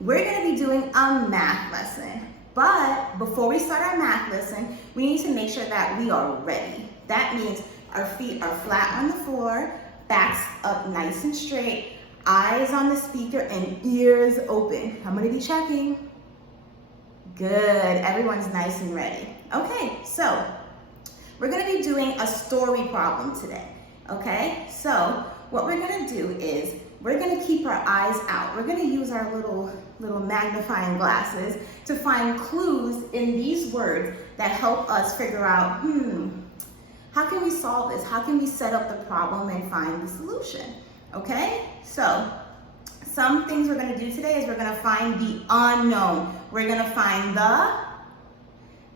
we're going to be doing a math lesson. But before we start our math lesson, we need to make sure that we are ready. That means our feet are flat on the floor, backs up nice and straight, eyes on the speaker, and ears open. I'm going to be checking. Good. Everyone's nice and ready. Okay, so we're going to be doing a story problem today. Okay, so what we're going to do is we're going to keep our eyes out. We're going to use our little magnifying glasses to find clues in these words that help us figure out, how can we solve this? How can we set up the problem and find the solution? Okay, so some things we're going to do today is we're going to find the unknown. We're going to find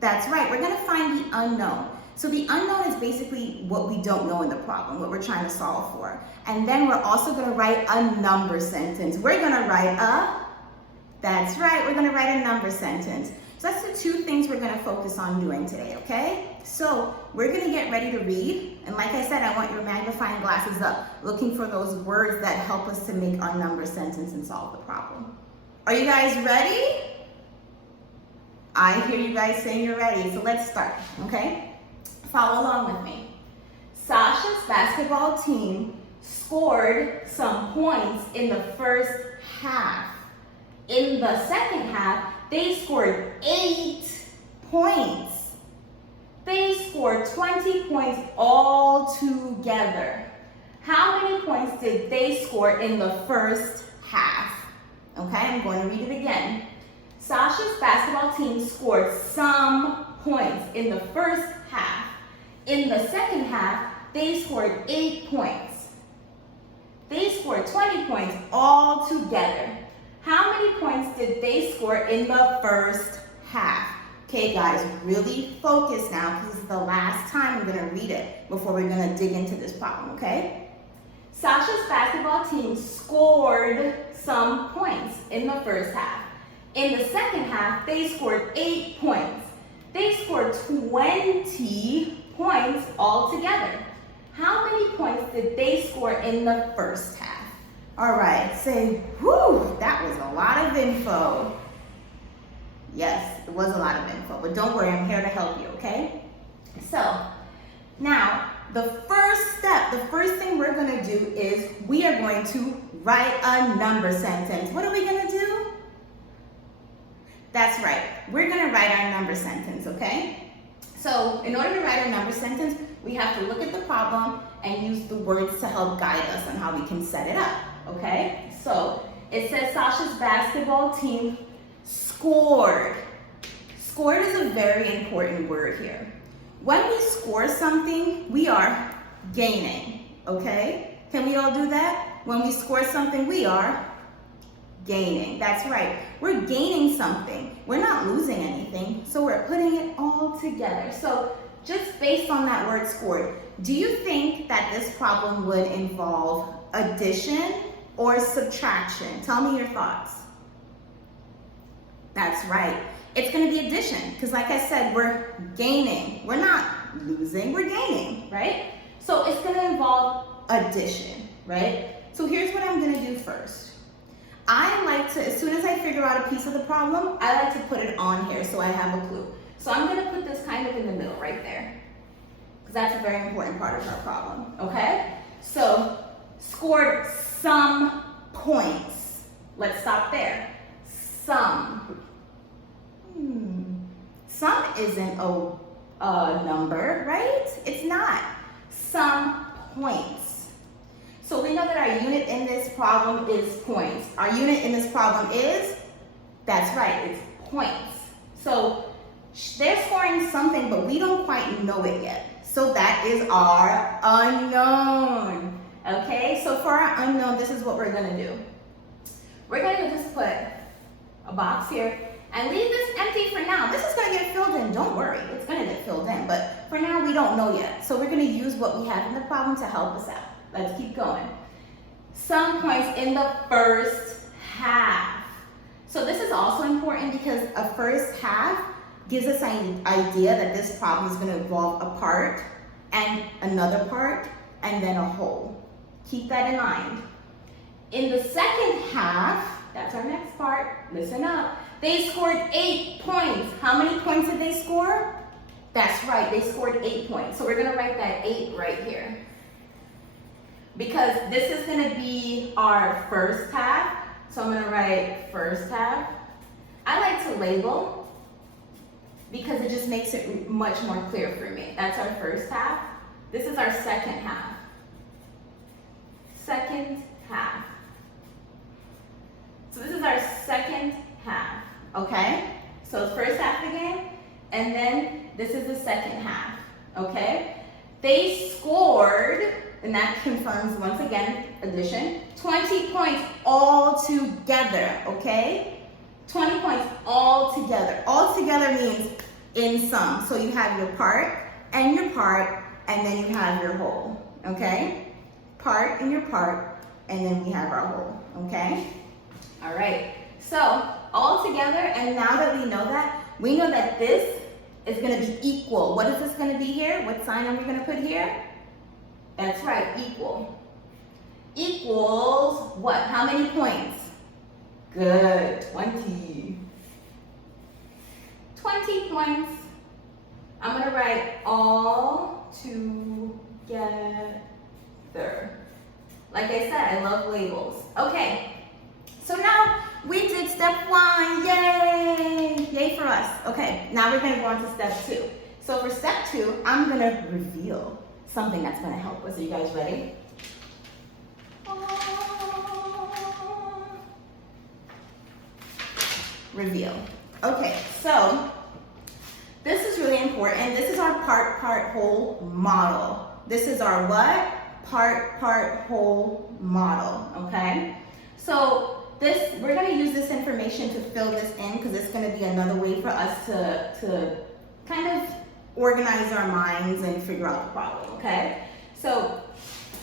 that's right, we're going to find the unknown. So the unknown is basically what we don't know in the problem, what we're trying to solve for. And then we're also going to write a number sentence. We're going to write that's right, we're going to write a number sentence. So that's the two things we're going to focus on doing today, okay? So we're going to get ready to read. And like I said, I want your magnifying glasses up, looking for those words that help us to make our number sentence and solve the problem. Are you guys ready? I hear you guys saying you're ready. So let's start, okay? Follow along with me. Sasha's basketball team scored some points in the first half. In the second half, they scored 8 points. They scored 20 points all together. How many points did they score in the first half? Okay, I'm going to read it again. Sasha's basketball team scored some points in the first half. In the second half, they scored 8 points. They scored 20 points all together. How many points did they score in the first half? Okay, guys, really focus now because this is the last time we're going to read it before we're going to dig into this problem, okay? Sasha's basketball team scored some points in the first half. In the second half, they scored 8 points. They scored 20 points altogether. How many points did they score in the first half? All right, say, whew, that was a lot of info. Yes, it was a lot of info, but don't worry, I'm here to help you, okay? So, now, the first step, the first thing we're gonna do is we are going to write a number sentence. What are we gonna do? That's right, we're gonna write our number sentence, okay? So in order to write a number sentence, we have to look at the problem and use the words to help guide us on how we can set it up, okay? So it says Sasha's basketball team scored. Scored is a very important word here. When we score something, we are gaining, okay? Can we all do that? When we score something, we are gaining. That's right. We're gaining something. We're not losing anything, so we're putting it all together. So just based on that word scored, do you think that this problem would involve addition or subtraction? Tell me your thoughts. That's right. It's going to be addition because like I said, we're gaining. We're not losing, we're gaining, right? So it's going to involve addition, right? So here's what I'm going to do first. I like to, as soon as I figure out a piece of the problem, I like to put it on here so I have a clue. So I'm going to put this kind of in the middle right there because that's a very important part of our problem, okay? So scored some points. Let's stop there. Some. Some isn't a number, right? It's not. Some points. So we know that our unit in this problem is points. Our unit in this problem is, that's right, it's points. So they're scoring something, but we don't quite know it yet. So that is our unknown. Okay, so for our unknown, this is what we're gonna do. We're gonna just put a box here and leave this empty for now. This is gonna get filled in, don't worry, it's gonna get filled in, but for now we don't know yet. So we're gonna use what we have in the problem to help us out. Let's keep going. Some points in the first half. So this is also important because a first half gives us an idea that this problem is gonna involve a part and another part and then a whole. Keep that in mind. In the second half, That's our next part. Listen up. They scored 8 points. How many points did they score? That's right, they scored 8 points. So we're gonna write that 8 right here. Because this is gonna be our first half. So I'm gonna write first half. I like to label because it just makes it much more clear for me. That's our first half. This is our second half. Second half. So this is our second half, okay? So it's first half again, and then this is the second half, okay? They scored, and that confirms once again, addition, 20 points all together, okay? 20 points all together. All together means in sum. So you have your part, and then you have your whole, okay? Part and your part, and then we have our whole, okay? All right, so all together, and now that we know that this is gonna be equal. What is this gonna be here? What sign are we gonna put here? That's right, equal. Equals what? How many points? Good, 20. 20 points. I'm gonna write all together. Like I said, I love labels. Okay, so now we did step 1, yay! Yay for us. Okay, now we're gonna go on to step 2. So for step 2, I'm gonna reveal something that's gonna help us. Are you guys ready? Reveal. Okay, so this is really important. This is our part, whole model. This is our what? Part, whole model, okay? So we're gonna use this information to fill this in because it's gonna be another way for us to kind of organize our minds and figure out the problem, okay? So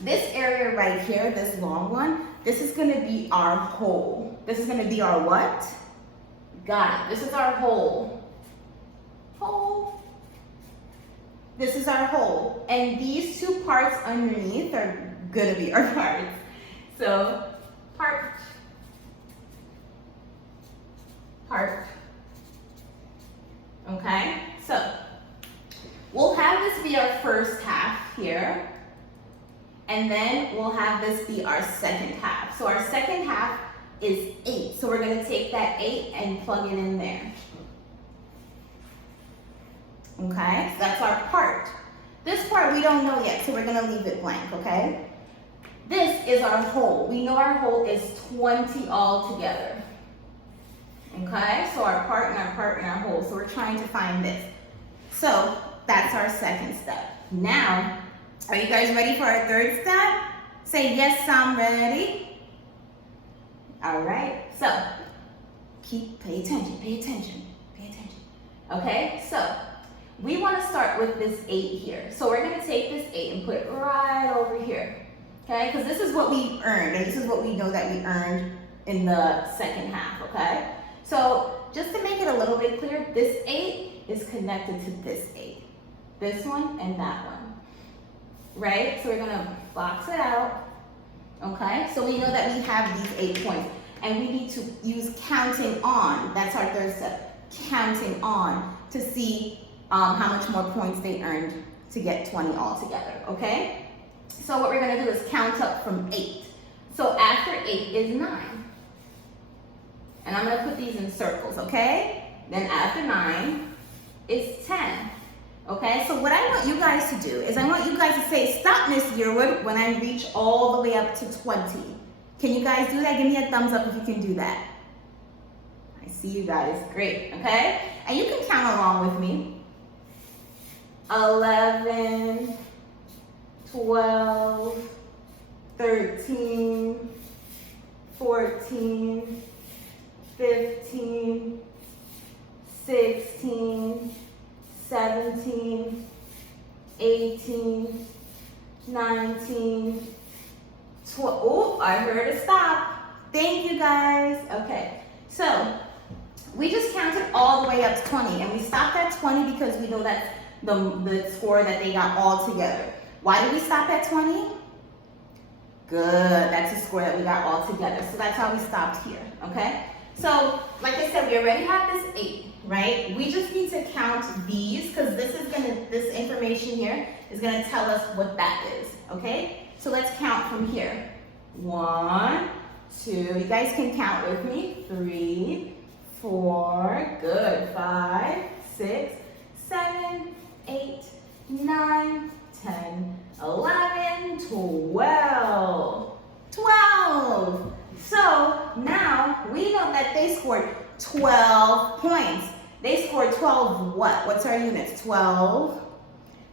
this area right here, this long one, this is gonna be our whole. This is gonna be our what? Got it. This is our whole. Whole. This is our whole. And these two parts underneath are gonna be our parts. So part. Okay, so we'll have this be our first half here, and then we'll have this be our second half. So our second half is 8. So we're gonna take that 8 and plug it in there. Okay, so that's our part. This part we don't know yet, so we're gonna leave it blank, okay? This is our whole. We know our whole is 20 all together. Okay, so our part and our part and our whole. So we're trying to find this. So that's our second step. Now, are you guys ready for our third step? Say, yes, I'm ready. All right, so pay attention. Okay, so we want to start with this 8 here. So we're going to take this 8 and put it right over here. Okay, because this is what we earned, and this is what we know that we earned in the second half, okay? So just to make it a little bit clear, this 8 is connected to this 8. This one and that one, right? So we're gonna box it out, okay? So we know that we have these 8 points, and we need to use counting on. That's our third step, counting on to see how much more points they earned to get 20 all together, okay? So what we're gonna do is count up from 8. So after 8 is 9. And I'm gonna put these in circles, okay? Then after 9 is 10, okay? So what I want you guys to do is I want you guys to say, stop, Miss Yearwood, when I reach all the way up to 20. Can you guys do that? Give me a thumbs up if you can do that. I see you guys, great, okay? And you can count along with me. 11, 12, 13, 14, 15, 16, 17, 18, 19, 12. Oh, I heard a stop. Thank you guys. Okay, so we just counted all the way up to 20, and we stopped at 20 because we know that's the score that they got all together. Why did we stop at 20? Good, that's a score that we got all together. So that's how we stopped here, okay? So, like I said, we already have this 8, right? We just need to count these because this information here is gonna tell us what that is, okay? So let's count from here. 1, 2, you guys can count with me. 3, 4, good. 5, 6, 7, 8, 9, 10, 11, 12. 12. So now we know that they scored 12 points. They scored 12 what? What's our units? 12.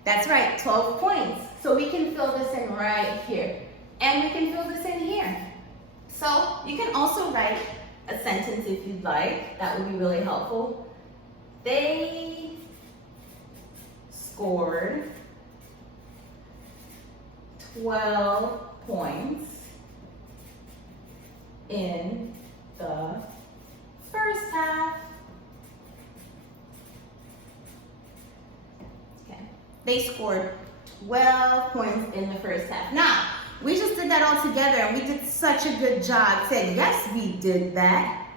That's right, 12 points. So we can fill this in right here. And we can fill this in here. So you can also write a sentence if you'd like. That would be really helpful. They scored 12 points in the first half. Okay. They scored 12 points in the first half. Now, we just did that all together and we did such a good job. Said, yes, we did that.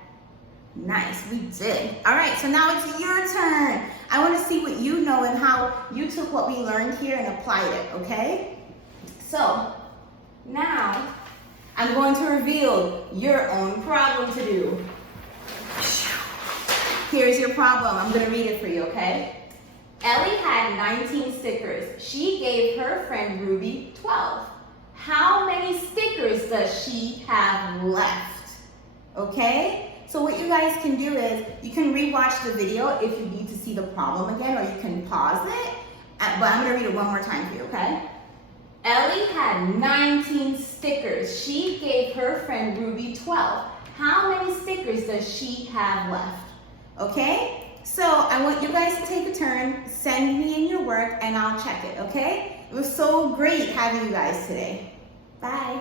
Nice, we did. All right, so now it's your turn. I want to see what you know and how you took what we learned here and applied it, okay? So, now I'm going to reveal your own problem to do. Here's your problem. I'm going to read it for you, okay? Ellie had 19 stickers. She gave her friend Ruby 12. How many stickers does she have left? Okay? So what you guys can do is you can rewatch the video if you need to see the problem again, or you can pause it. But I'm going to read it one more time for you, okay? Ellie had 19 stickers. She gave her friend Ruby 12. How many stickers does she have left? Okay? So I want you guys to take a turn, send me in your work, and I'll check it, okay? It was so great having you guys today. Bye.